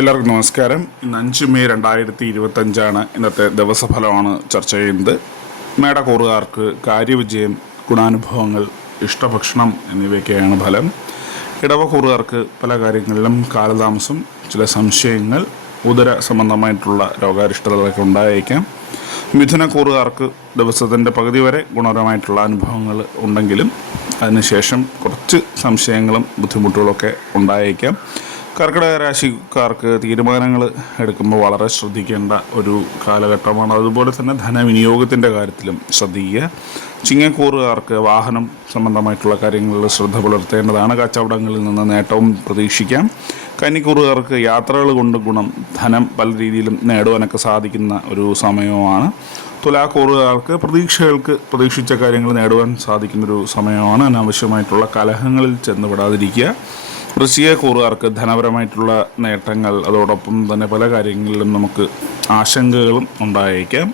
എല്ലാവർക്കും നമസ്കാരം. ഇന്ന് 5 മെയ് 2025 ഇന്നത്തെ ദിവസഫലമാണ് ചർച്ച ചെയ്യുന്നത്. മേടക്കൂറുകാർക്ക് കാര്യവിജയം, ഗുണാനുഭവങ്ങൾ, ഇഷ്ടഭക്ഷണം എന്നിവയൊക്കെയാണ് ഫലം. ഇടവക്കൂറുകാർക്ക് പല കാര്യങ്ങളിലും കാലതാമസം, ചില സംശയങ്ങൾ, ഉദര സംബന്ധമായിട്ടുള്ള രോഗാരിഷ്ടതകളൊക്കെ ഉണ്ടായേക്കാം. മിഥുനക്കൂറുകാർക്ക് ദിവസത്തിൻ്റെ പകുതി വരെ ഗുണപരമായിട്ടുള്ള അനുഭവങ്ങൾ ഉണ്ടെങ്കിലും അതിനുശേഷം കുറച്ച് സംശയങ്ങളും ബുദ്ധിമുട്ടുകളൊക്കെ ഉണ്ടായേക്കാം. കർക്കിടക രാശിക്കാർക്ക് തീരുമാനങ്ങൾ എടുക്കുമ്പോൾ വളരെ ശ്രദ്ധിക്കേണ്ട ഒരു കാലഘട്ടമാണ്. അതുപോലെ തന്നെ ധനവിനിയോഗത്തിൻ്റെ കാര്യത്തിലും ശ്രദ്ധിക്കുക. ചിങ്ങക്കൂറുകാർക്ക് വാഹനം സംബന്ധമായിട്ടുള്ള കാര്യങ്ങളിൽ ശ്രദ്ധ പുലർത്തേണ്ടതാണ്. കച്ചവടങ്ങളിൽ നിന്ന് നേട്ടവും പ്രതീക്ഷിക്കാം. കന്നിക്കൂറുകാർക്ക് യാത്രകൾ കൊണ്ട് ഗുണം, ധനം പല രീതിയിലും നേടുവാനൊക്കെ സാധിക്കുന്ന ഒരു സമയമാണ്. തുലാക്കൂറുകാർക്ക് പ്രതീക്ഷിച്ച കാര്യങ്ങൾ നേടുവാൻ സാധിക്കുന്നൊരു സമയമാണ്. അനാവശ്യമായിട്ടുള്ള കലഹങ്ങളിൽ ചെന്നുവിടാതിരിക്കുക. വൃശ്ചികക്കൂറുകാർക്ക് ധനപരമായിട്ടുള്ള നേട്ടങ്ങൾ, അതോടൊപ്പം തന്നെ പല കാര്യങ്ങളിലും നമുക്ക് ആശങ്കകളും ഉണ്ടായേക്കാം.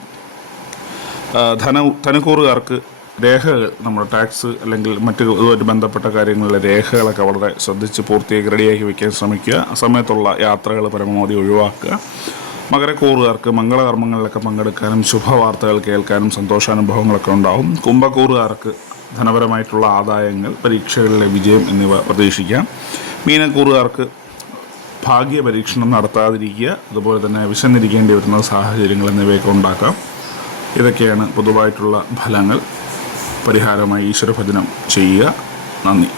ധനുക്കൂറുകാർക്ക് രേഖകൾ, നമ്മുടെ ടാക്സ് അല്ലെങ്കിൽ മറ്റ് ഇതുമായിട്ട് ബന്ധപ്പെട്ട കാര്യങ്ങളിലെ രേഖകളൊക്കെ വളരെ ശ്രദ്ധിച്ച് പൂർത്തിയാക്കി റെഡിയാക്കി വയ്ക്കാൻ ശ്രമിക്കുക. ആ സമയത്തുള്ള യാത്രകൾ പരമാവധി ഒഴിവാക്കുക. മകരക്കൂറുകാർക്ക് മംഗളകർമ്മങ്ങളിലൊക്കെ പങ്കെടുക്കാനും ശുഭവാർത്തകൾ കേൾക്കാനും സന്തോഷാനുഭവങ്ങളൊക്കെ ഉണ്ടാകും. കുംഭക്കൂറുകാർക്ക് ധനപരമായിട്ടുള്ള ആദായങ്ങൾ, പരീക്ഷകളിലെ വിജയം എന്നിവ പ്രതീക്ഷിക്കാം. മീനക്കൂറുകാർക്ക് ഭാഗ്യ പരീക്ഷണം നടത്താതിരിക്കുക, അതുപോലെ തന്നെ വിശന്നിരിക്കേണ്ടി വരുന്ന സാഹചര്യങ്ങൾ എന്നിവയൊക്കെ ഉണ്ടാക്കാം. ഇതൊക്കെയാണ് പൊതുവായിട്ടുള്ള ഫലങ്ങൾ. പരിഹാരമായി ഈശ്വരഭജനം ചെയ്യുക. നന്ദി.